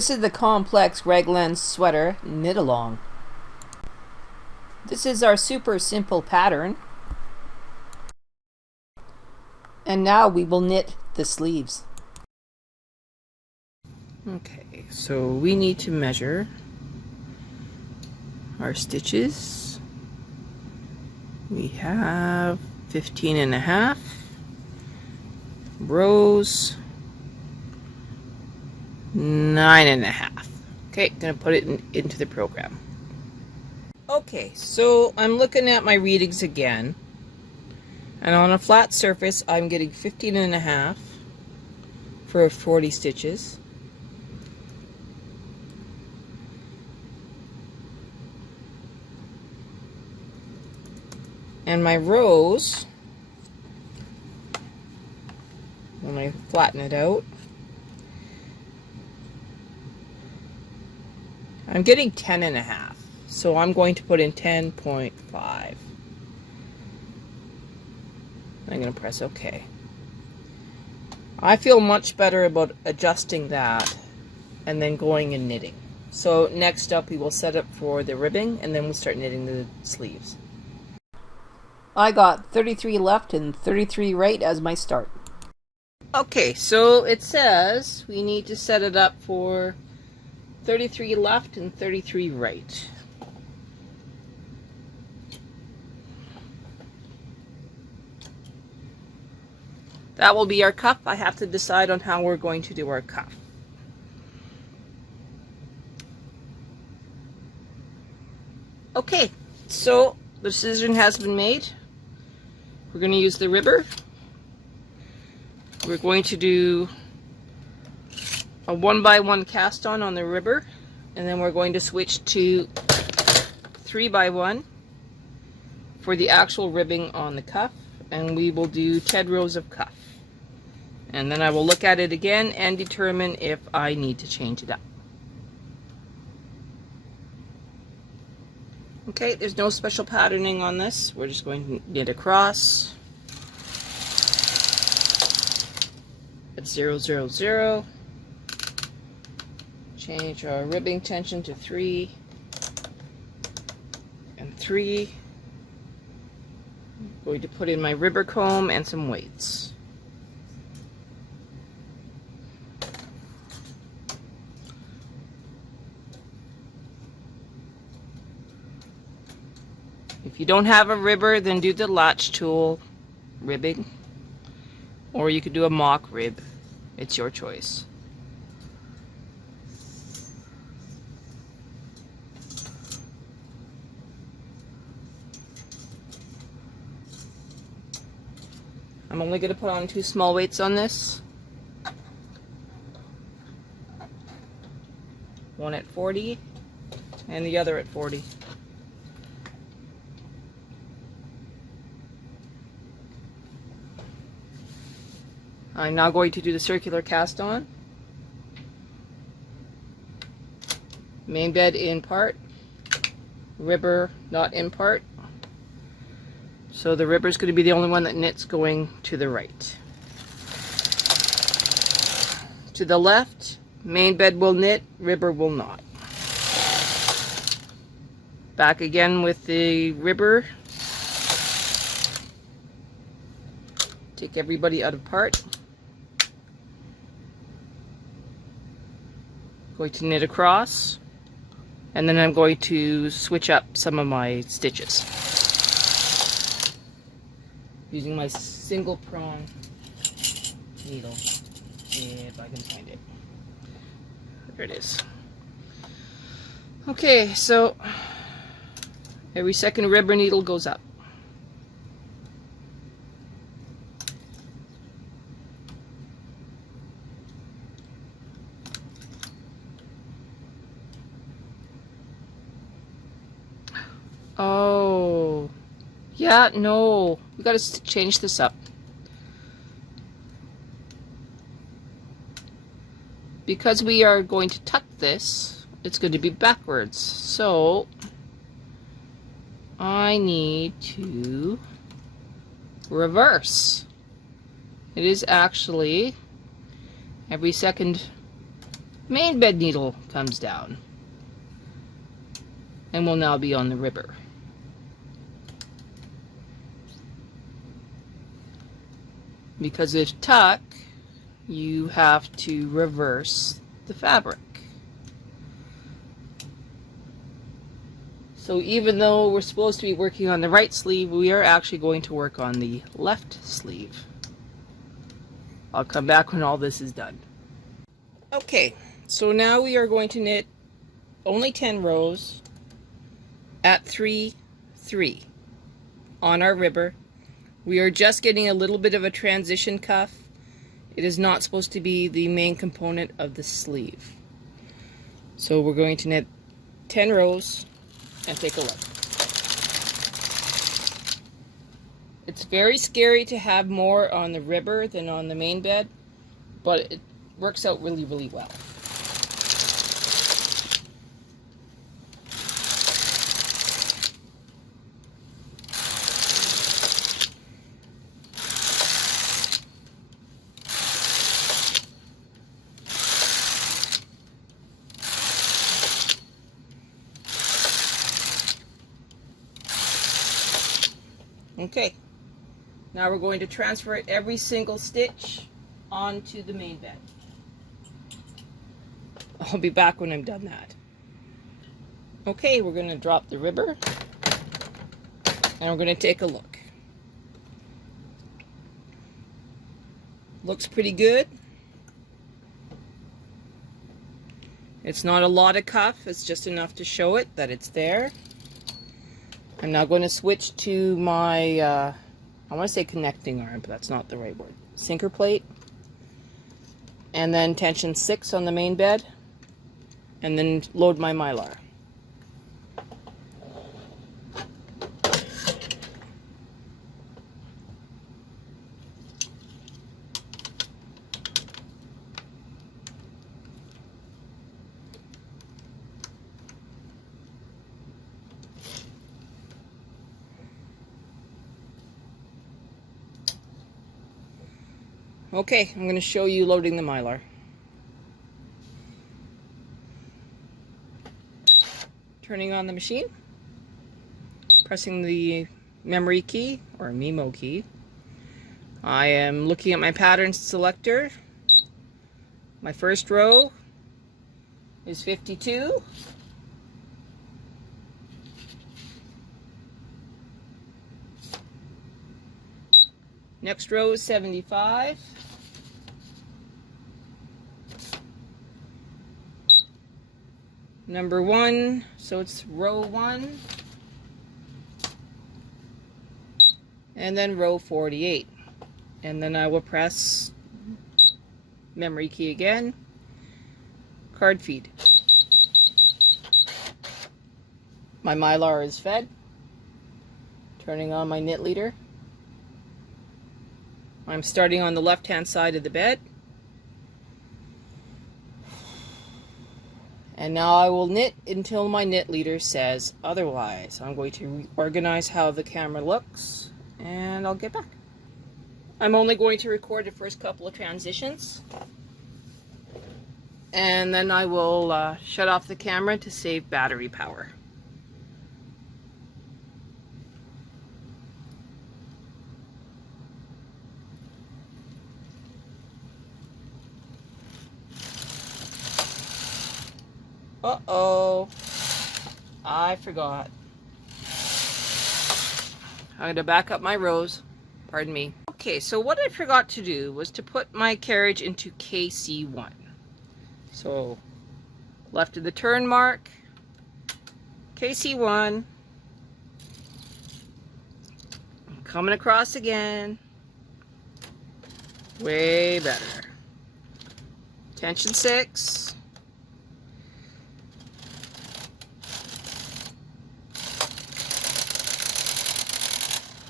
This is the complex raglan sweater knit along. This is our super simple pattern. And now we will knit the sleeves. Okay, so we need to measure our stitches. We have 15.5 rows, 9.5. Okay, gonna put it into the program. Okay, so I'm looking at my readings again, and on a flat surface I'm getting 15.5 for 40 stitches. And my rows, when I flatten it out, I'm getting 10.5. So I'm going to put in 10.5. I'm going to press OK. I feel much better about adjusting that and then going and knitting. So next up we will set up for the ribbing, and then we'll start knitting the sleeves. I got 33 left and 33 right as my start. Okay, so it says we need to set it up for 33 left and 33 right. That will be our cuff. I have to decide on how we're going to do our cuff. Okay, so the decision has been made. We're going to use the ribber. We're going to do a 1x1 cast on the ribber, and then we're going to switch to 3x1 for the actual ribbing on the cuff, and we will do 10 rows of cuff. And then I will look at it again and determine if I need to change it up. Okay, there's no special patterning on this. We're just going to knit across at 0, 0, 0. Change our ribbing tension to 3 and 3. I'm going to put in my ribber comb and some weights. If you don't have a ribber, then do the latch tool ribbing, or you could do a mock rib. It's your choice. I'm only going to put on 2 small weights on this. One at 40 and the other at 40. I'm now going to do the circular cast on. Main bed in part, ribber not in part. So the ribber is going to be the only one that knits going to the right. To the left, main bed will knit, ribber will not. Back again with the ribber. Take everybody out of part. Going to knit across, and then I'm going to switch up some of my stitches using my single prong needle, if I can find it. There it is. Okay, so every second ribber needle goes up. Oh, yeah, no, we got to change this up. Because we are going to tuck this, it's going to be backwards. So I need to reverse. It is actually every second main bed needle comes down and will now be on the ribber. Because of tuck, you have to reverse the fabric. So even though we're supposed to be working on the right sleeve, we are actually going to work on the left sleeve. I'll come back when all this is done. Okay, so now we are going to knit only 10 rows at 3, 3 on our ribber. We are just getting a little bit of a transition cuff. It is not supposed to be the main component of the sleeve. So we're going to knit 10 rows and take a look. It's very scary to have more on the ribber than on the main bed, but it works out really, really well. Okay, now we're going to transfer every single stitch onto the main bed. I'll be back when I'm done that. Okay, we're going to drop the ribber and we're going to take a look. Looks pretty good. It's not a lot of cuff, it's just enough to show it that it's there. I'm now going to switch to my, I want to say connecting arm, but that's not the right word. Sinker plate. And then tension 6 on the main bed. And then load my Mylar. Okay, I'm going to show you loading the Mylar. Turning on the machine, pressing the memory key or Memo key. I am looking at my pattern selector. My first row is 52. Next row is 75. Number 1, so it's row 1. And then row 48. And then I will press memory key again. Card feed. My Mylar is fed. Turning on my knit leader. I'm starting on the left-hand side of the bed. And now I will knit until my knit leader says otherwise. I'm going to reorganize how the camera looks, and I'll get back. I'm only going to record the first couple of transitions. And then I will shut off the camera to save battery power. Uh-oh, I forgot. I'm going to back up my rows. Pardon me. Okay, so what I forgot to do was to put my carriage into KC1. So, left of the turn mark, KC1. Coming across again. Way better. Tension 6.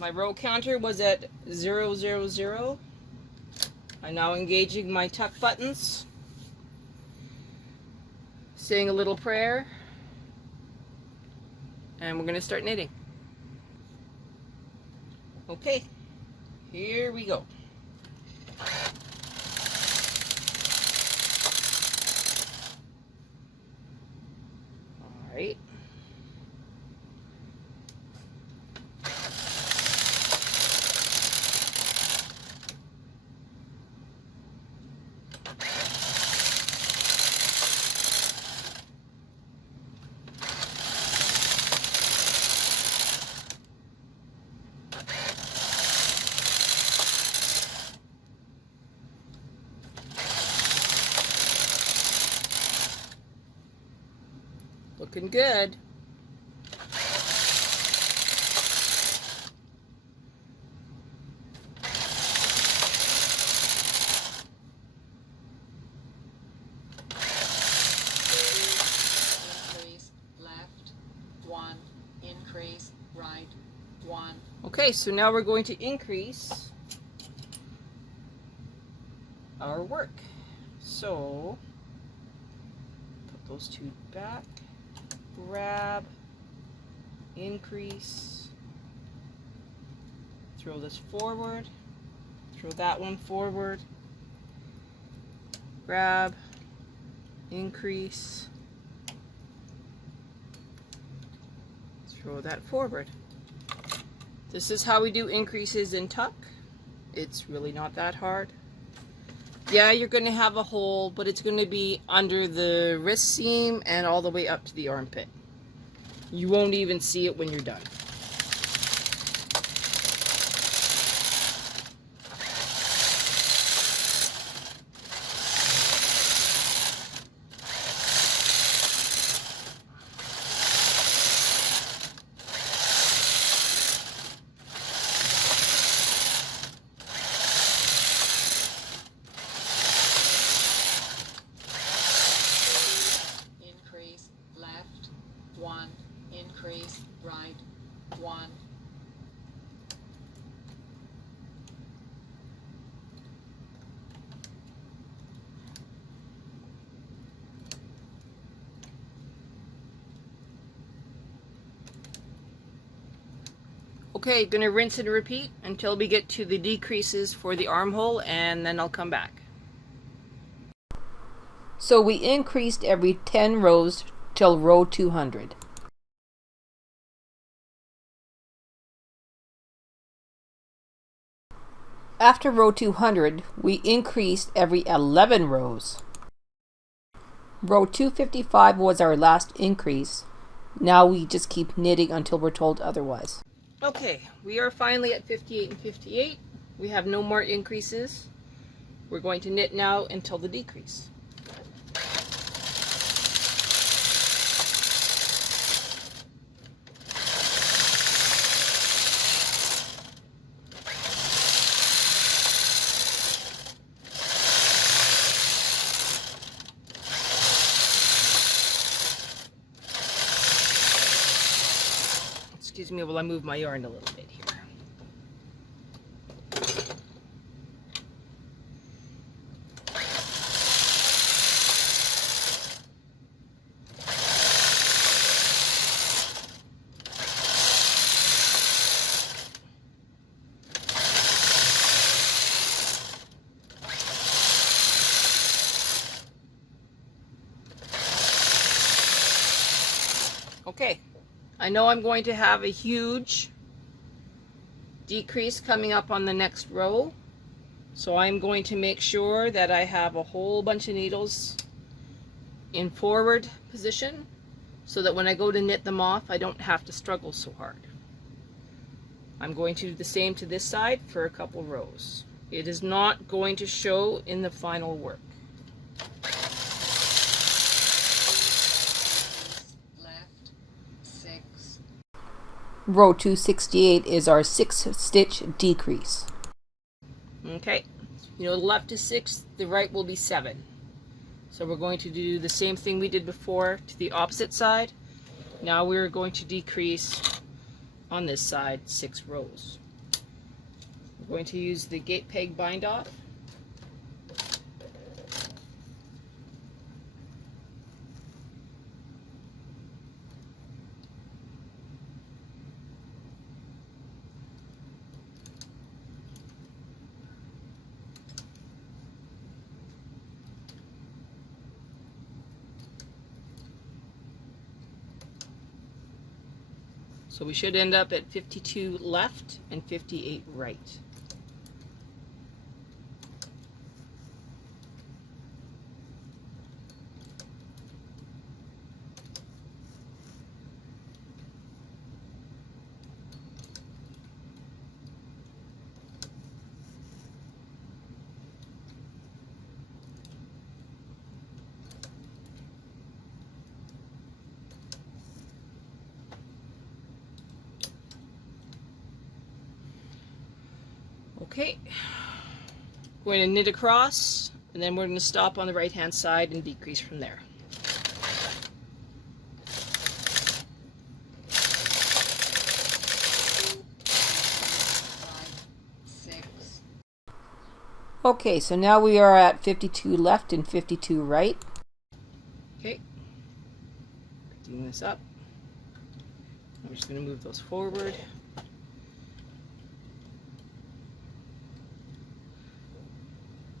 My row counter was at 000. I'm now engaging my tuck buttons, saying a little prayer, and we're going to start knitting. Okay, here we go. right? Looking good. Increase left 1, increase right 1. Okay, so now we're going to increase our work. So put those two back, grab, increase, throw this forward, throw that one forward, grab, increase, throw that forward. This is how we do increases in tuck. It's really not that hard. Yeah, you're going to have a hole, but it's going to be under the wrist seam and all the way up to the armpit. You won't even see it when you're done. Increase left 1, increase right 1. Okay, gonna rinse and repeat until we get to the decreases for the armhole, and then I'll come back. So we increased every 10 rows till row 200. After row 200, we increased every 11 rows. Row 255 was our last increase. Now we just keep knitting until we're told otherwise. Okay, we are finally at 58 and 58. We have no more increases. We're going to knit now until the decrease. Excuse me while I move my yarn a little bit here. Okay, I know I'm going to have a huge decrease coming up on the next row, so I'm going to make sure that I have a whole bunch of needles in forward position so that when I go to knit them off, I don't have to struggle so hard. I'm going to do the same to this side for a couple rows. It is not going to show in the final work. Left 6. Row 268 is our 6-stitch decrease. Okay, you know the left is 6, the right will be 7. So we're going to do the same thing we did before to the opposite side. Now we're going to decrease on this side 6 rows. We're going to use the gate peg bind off. So we should end up at 52 left and 58 right. Okay, going to knit across, and then we're going to stop on the right hand side and decrease from there. Okay, so now we are at 52 left and 52 right. Okay, picking this up. I'm just going to move those forward.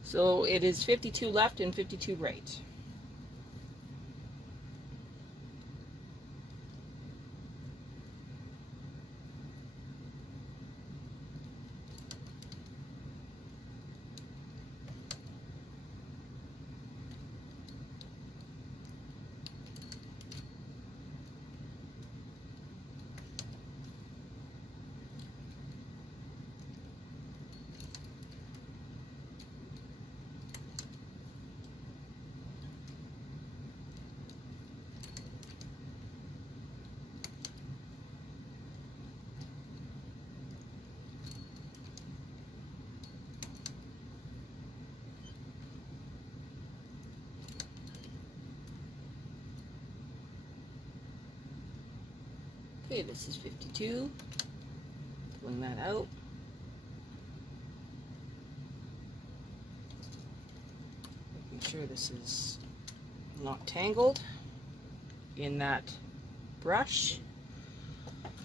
So it is 52 left and 52 right. Okay, this is 52. Pulling that out. Making sure this is not tangled in that brush.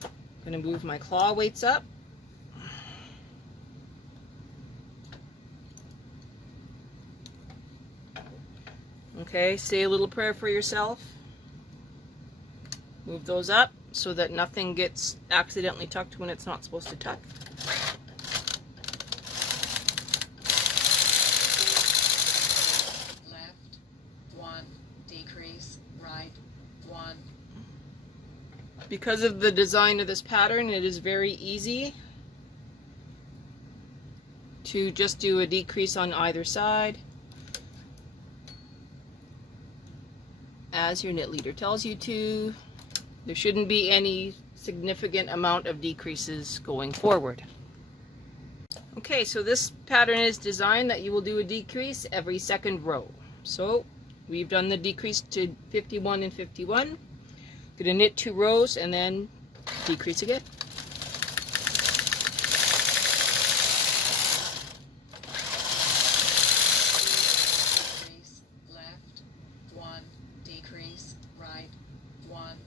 I'm going to move my claw weights up. Okay, say a little prayer for yourself. Move those up so that nothing gets accidentally tucked when it's not supposed to tuck. Left, 1, decrease, right, 1. Because of the design of this pattern, it is very easy to just do a decrease on either side, as your knit leader tells you to. There shouldn't be any significant amount of decreases going forward. Okay, so this pattern is designed that you will do a decrease every second row. So we've done the decrease to 51 and 51. Gonna knit 2 rows and then decrease again. Decrease, left, 1, decrease, right, 1.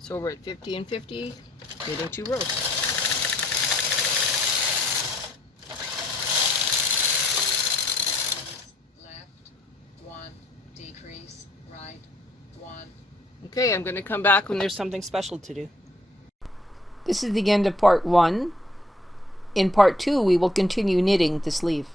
So we're at 50 and 50, knitting 2 rows. Left, 1, decrease, right, 1. Okay, I'm going to come back when there's something special to do. This is the end of part 1. In part 2, we will continue knitting the sleeve.